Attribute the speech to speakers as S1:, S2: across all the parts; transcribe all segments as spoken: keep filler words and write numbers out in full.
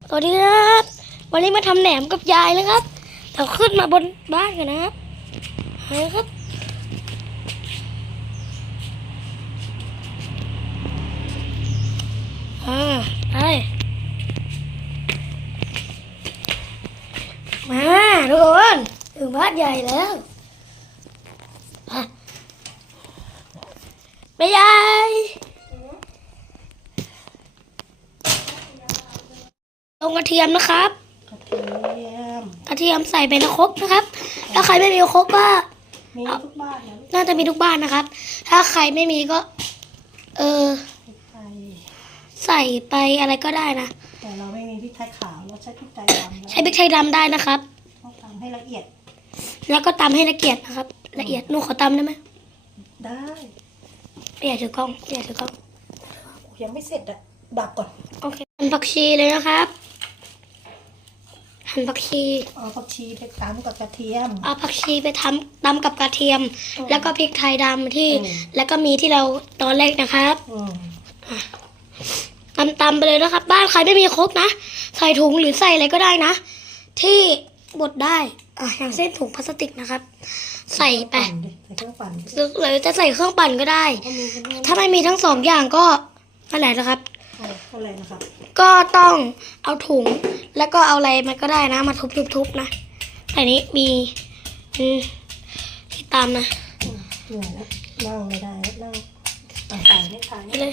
S1: สวัสดีครับวันนี้มาทำแหนมกับยายนะครับเราขึ้นมาบนบ้านกันนะครับนะครับอ่าไปมาทุกคนถึงบ้านใหญ่แล้วไปยายลงกระเทียมนะครับ
S2: กระเทียม
S1: กระเทียมใส่ไปในครกนะครับถ้าใครไม่มีครกก็
S2: มีทุกบ้านนะ
S1: น่าจะมีทุกบ้านนะครับถ้าใครไม่มีก็เออใส่ไปอะไรก็ได้นะ
S2: แต่เราไม่มีพริกไทยขาวเราใช้พริกไทยดำ
S1: ใช้พริกไทยดำได้นะครับ
S2: ต้องตำให้ละเอียด
S1: แล้วก็ตำให้ละเอียดนะครับละเอียดหนูขอตำได้ไหม
S2: ได้
S1: ไม่อยากถือกล้องไม่อยากถือกล้อง
S2: ยังไม่เสร็จอะดับก่อน
S1: โอเคหั่นผักชีเลยนะครับหั่นผักชี
S2: เอาผักชีไปตำกับกระเทียม
S1: เอาผักชีไปทำตำกับกระเทียมแล้วก็พริกไทยดำที่แล้วก็มีที่เราตอนแรกนะครับตำตำไปเลยนะครับบ้านใครไม่มีครกนะใส่ถุงหรือใส่อะไรก็ได้นะที่บดได้อ่ะอย่างเส้นถุงพลาสติกนะครับใส่ไป
S2: ใส่เครื่องปั่น
S1: หรือจะใส่เครื่องปั่นก็ได้ถ้าไม่มีทั้งสองอย่างก็อะไรนะครับ
S2: อะไรนะครับ
S1: ก็ต้องเอาถุงแล้วก็เอาอะไรมันก็ได้นะมาทุบๆๆนะแต่นี้มีที่ตามนะ
S2: เหนื่อยแล้วนั่งไม่ได้นั่งต่างๆไม่ทาน
S1: เลย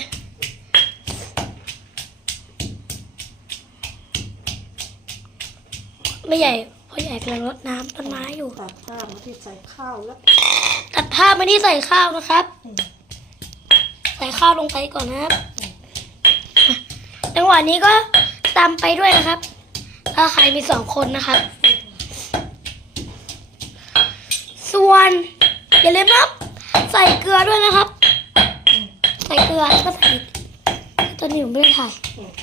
S1: ไม่ใหญ่เพราะใหญ่กำลังรดน้ำต้นไม้อยู่
S2: ตัดผ้ามาที่ใส่ข้าวแล้ว
S1: ตัดผ้ามาที่ใส่ข้าวนะครับใส่ข้าวลงไปก่อนนะครับจังหวะนี้ก็ตำไปด้วยนะครับถ้าใครมีสองคนนะครับส่วนอย่าลืมนะครับใส่เกลือด้วยนะครับใส่เกลือก็ใส่ตอนนี้ผมไม่ได้ถ่าย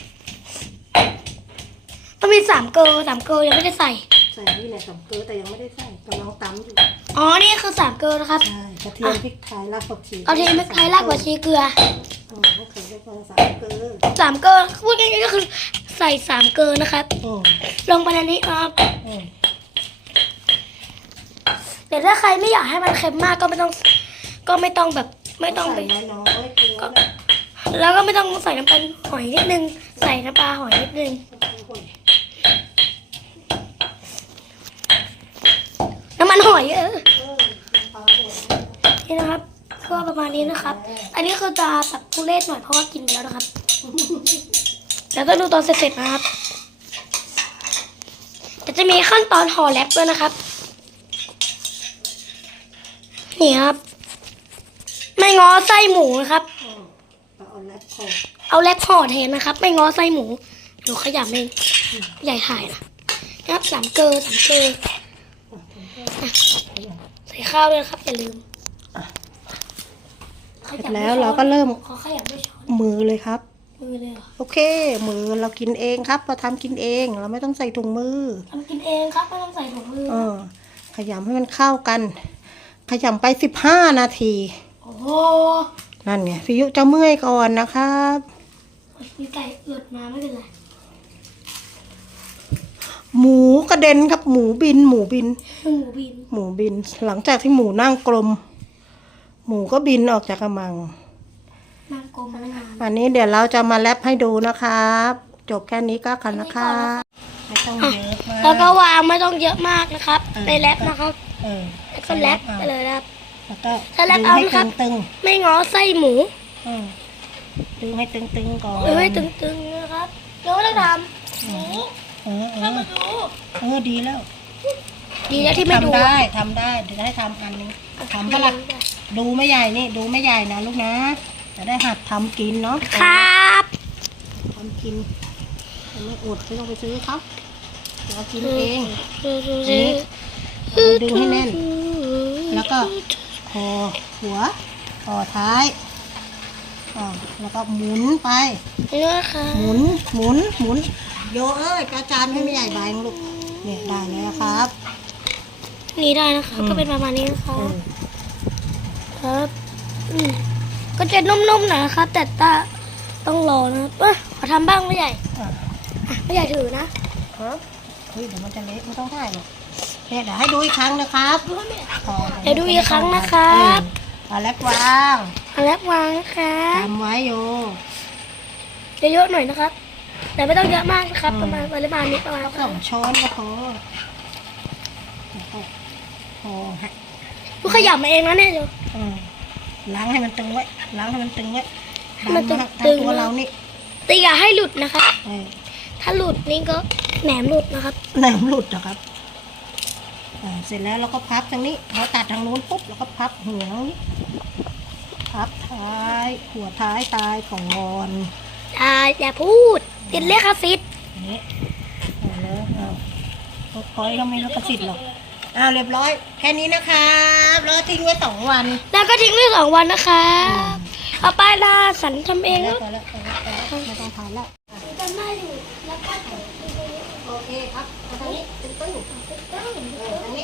S1: ต้องมีสามเกลือสามเกลือยังไม่ได้ใส่
S2: ใส่นี่แหละสามเกลือแต่ยังไม่ได้ใส่กำลังตำอยู่
S1: อ๋อนี่คือสามเกลือนะครับ
S2: ใช่กระเทียมพริกไทยรากผักชี
S1: กระเทียมพริกไทยรากผักชีเกลือ
S2: อ๋อก็คือเรียกว่าสามเกลือ
S1: สามเกลือพูดง่ายๆก็คือใส่สามเกลือนะครับลงไปในนี้ครับเดี๋ยวถ้าใครไม่อยากให้มันเค็มมากก็ไม่ต้องก็ไม่ต้องแบบไม่ต้องไปแล้วก็ไม่ต้องใส่น้ำปลาหอยนิดนึงใส่น้ำปลาหอยนิดนึงน้ำมันหอยเออนี่นะครับก็ประมาณนี้นะครับอันนี้คือจะแบบทุเรศหน่อยเพราะว่ากินไปแล้วนะครับแล้วก็ดูตอนเสร็จๆนะครับแต่จะมีขั้นตอนห่อแรปด้วยนะครับนี่ครับไม่ง้อไส้หมูนะครับเอาแรปห่อแทนนะครับไม่ง้อไส้หมูเดี๋ยวขยำเองใหญ่ถ่ายนะครับสามเกลือสามเกลือใส่ข้าวด้วยครับอย่าลืม
S2: แล้วเราก็เริ่ม
S1: ขอขยับด้วยช้อน
S2: มือเลยครับ
S1: มือเลยเหรอ
S2: โอเคมือเรากินเองครับเราทำกินเองเราไม่ต้องใส่ถุงมือ
S1: ทำกินเองครับไม่ต้องใส่ถุงมือ
S2: เออขยำให้มันเข้ากันขยำไปสิบห้านาที
S1: โอ้โห
S2: นั่นไงพี่ยุจะเมื่อยก่อนนะครับ
S1: มีไก่หลุดมาไม่เป็นไร
S2: หมูกระเด็นครับหมูบินหมูบิน
S1: หมูบิน
S2: หมูบินหลังจากที่หมูนั่งกลมหมูก็บินออกจากกระมัง
S1: นั่งกลม
S2: อันนี้เดี๋ยวเราจะมาแรปให้ดูนะครับจบแค่นี้ก็คันนะคะไม่ต้องเยอะมาก
S1: แล้วก็วางไม่ต้องเยอะมากนะครับในแรปนะครับแล้วก็แรปไปเลยครับ
S2: ถ้าแรปเอานะครับ
S1: ไม่ง้อไส้หมู
S2: ดึงให้ตึงๆก่อน
S1: ดึงให้ตึงๆนะครับเดี๋ยวเราทำนี้
S2: เออเออเออดีแล้ว
S1: ดีแล้วที่ไม่ดู
S2: ทำได้ทำได้เดี๋ยวให้ทำอันนึงทำเท่าไหร่ดูไม่ใหญ่นี่ดูไม่ใหญ่นะลูกนะจะได้หัดทำกินเนาะ
S1: ครับ
S2: ทำกินไม่อดไม่ต้องไปซื้อเขาเรากินเองนี่ดึงให้แน่นแล้วก็คอหัวต่อท้ายอ๋อแล้วก็หมุนไปหมุนหมุนหมุนโยเอ้ยกระจานให้ไม่ใหญ่ใบนะลูกเนี่ยได้แล้วครับ
S1: นี่ได้นะคะก็เป็นประมาณนี้นะคะครับก็จะนุ่มๆหน่อยนะครับแต่ตาต้องรอนะครับขอทำบ้างไม่ใหญ่อ่ะไม่อยากถือนะ
S2: ฮะเฮ้ยเดี๋ยวมันจะเละไม่ต้องถ่ายหรอกเนี่ยเดี๋ยวให้ดูอีกครั้งนะครับพอ
S1: เดี๋ยวดูอีกครั้งนะครับ
S2: เอาแล้ววาง
S1: เอาแล้ววางนะครับ
S2: ทำไว้โย
S1: เยอะๆหน่อยนะครับ แต่ไม่ต้องเยอะมากนะครับ ประมาณปริมาณนี้ประมาณ
S2: สองช้อนก็พอพอฮะ
S1: ลูกขยับมาเองนะเนี่ยโย
S2: อืมล้างให้มันตึงไว้ล้างให้มันตึงไว้
S1: ให้มันตึง
S2: ดัน
S1: ตึง
S2: ตัวเรานี่
S1: แต่อย่าให้หลุดนะครับ
S2: เออ
S1: ถ้าหลุดนี่ก็แหนมหลุดนะครับ
S2: แหนมหลุดเหรอครับอ่าเสร็จแล้วเราก็พับทางนี้พอตัดทางนู้นปุ๊บเราก็พับหัวตรงนี้พับท้ายหัวท้ายตายก่อน
S1: อย่าอย่าพูด ติดเลขฟิต
S2: อันนี้เอาเลยเอาคอยก็ไม่รับประสิทธิ์หรอกอ้าวเรียบร้อย แค่นี้นะครับแล้วทิ้งไว้สองวัน
S1: แล้วก็ทิ้งไว้สองวันนะครับเอาไปลาสันทำเอง
S2: แล้
S1: นะ
S2: วพอแล้วพอแล้วพอแล้วไม่ต้องทานแล้ว
S1: จำได้อยู่แล้วก็
S2: โอเคครับเอาทางนี้ตึ้งตึ้งเออทางนี้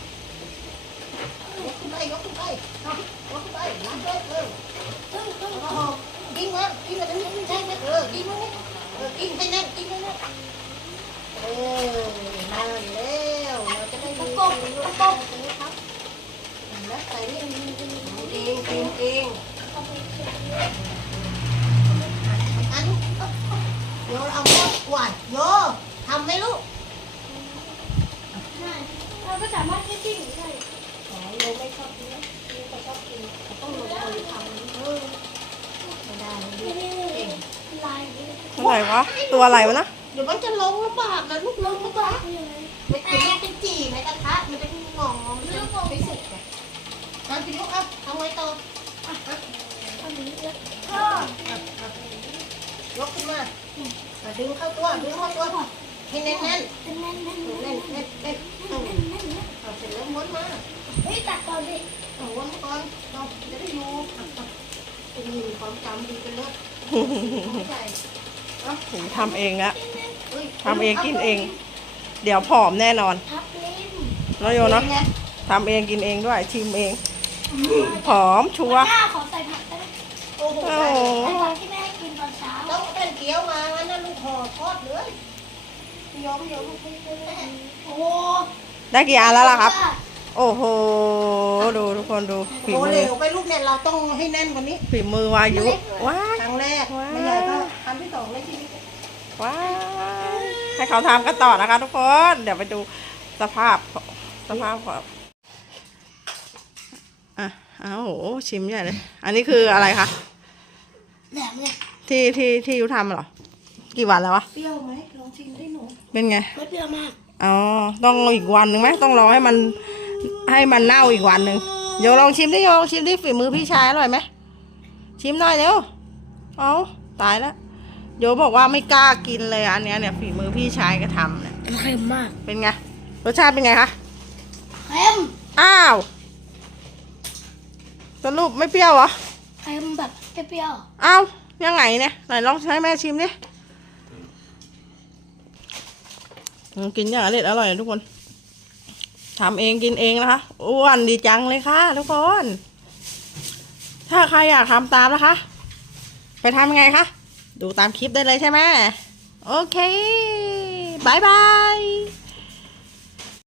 S2: ยกขึ้นไปยกขึ้นไปเอายกขึ้นไปรับเลยเออตึ้งตึ้งแล้วก็กินมากินมาทางนี้ใช่ไหมเออกินมาเออกินให้แน่นกินให้แน่นเออมาแล้วเราจะได้มีกบกบตรงนี้ครับแล้วใส่นี่เองกินเองอันโยเอาหม้อกวาดโยทำไหมลูก
S1: เราก็สามารถแค่ทิ้งได้
S2: อ๋อโยไม่ชอบกินโยไม่ชอบกินต้องลงมือทำเออไม่ได้ไม่ได้เอง
S1: ลาย
S3: อะไรวะ ตัวอะไรวะนะ
S2: เดี๋ยวมันจะลงลำบากนะลูกลงลำบากไม่ถึงแม่เป็นจีในกระทะมันเป็นหม้อมันเป็นไปสุกไงการพิลุกครับทำไงต่ออ่ะอ่ะ
S1: อันนี้แล้ว
S2: อ่ะอ่ะอ่ะยกขึ้นมาอ่ะดึงเข้าตัวดึงเข้าตัวให้แน่นแน่น
S1: เป็นแน่นแน่น
S2: แน่นแน่นแน่นแน่น
S1: แน่นแน่นแน่น
S2: เอาเสร็จแล้วม้วนมา
S1: เฮ้ยตัดก่อนดิ
S2: เอาม้วนก่อนเราจะได้อยู่อ่ะอ่ะมีความจำดีเป็นเลิศใส่
S3: ทำเองละ
S2: เฮ้ย
S3: ทำเองกินเอง เดี๋ยวผอมแน่นอน
S1: ทับลิ้ม
S3: แล้วโยเนาะทำเองกินเองด้วยชิมเอง ผอมชัวร์
S1: หน้าขอใส่ผักได้ไหม
S2: โอ้โห
S3: โอ้
S1: ใส่ผักที่แม่ให้กินตอนเช้า
S2: ต้องเป็นเกี๊ยวมางั้นนะลูกห่อทอดเลยยอมยอมลูก
S1: โอ้โห
S3: ได้กี่อันแล้วล่ะครับ โอ้โห ดูทุกคนดูฝี
S2: โอ้
S3: มื
S2: เหล
S3: อ
S2: วไปลูกเนี่ยเราต้องให้แน่นกว่านี้
S3: ฝีมือวายุว้า
S2: ครั้งแรก
S3: ว้าว
S2: ไม่ใหญ่ก็ครั้งที่สองเลยทีนี้
S3: ว้าให้เขาทำกันต่อนะคะทุกคน เดี๋ยวไปดูสภาพสภาพของอ่ะอ้าวโหชิมใหญ่เลย อันนี้คืออะไรคะ
S1: แหลมเนี่ย
S3: ที่ที่ที่ยุทำเหรอ กี่วันแล้ววะ
S2: เปรี้ยวไหมลองชิมได้หนู
S3: เป็นไง
S1: รสเปรี้ยวมาก
S3: อ๋อ ต้องอีกวันหนึ่งไหมต้องรอให้มันให้มันเน่าอีกวันหนึ่งเดี๋ยวลองชิมดิโยลองชิมดิฝีมือพี่ชายอร่อยไหมชิมหน่อยเร็วเอาตายแล้วโยบอกว่าไม่กล้ากินเลยอันเนี้ยเนี่ยฝีมือพี่ชายก็ทำเนี่ย
S1: เค็มมาก
S3: เป็นไงรสชาติเป็นไงคะ
S1: เค็ม
S3: อ้าวสรุปไม่เปรี้ยวเหรอ
S1: เค็มแบบเปรี้ยว
S3: อ้าวยังไงเนี่ยไหนลองใช้แม่ชิมดิอืมกินอย่างอร่อยอร่อยนะทุกคนทำเองกินเองนะคะอ้วนดีจังเลยค่ะทุกคน ถ้าใครอยากทำตามนะคะ ไปทำยังไงคะ ดูตามคลิปได้เลยใช่ไหมโอเคบายบาย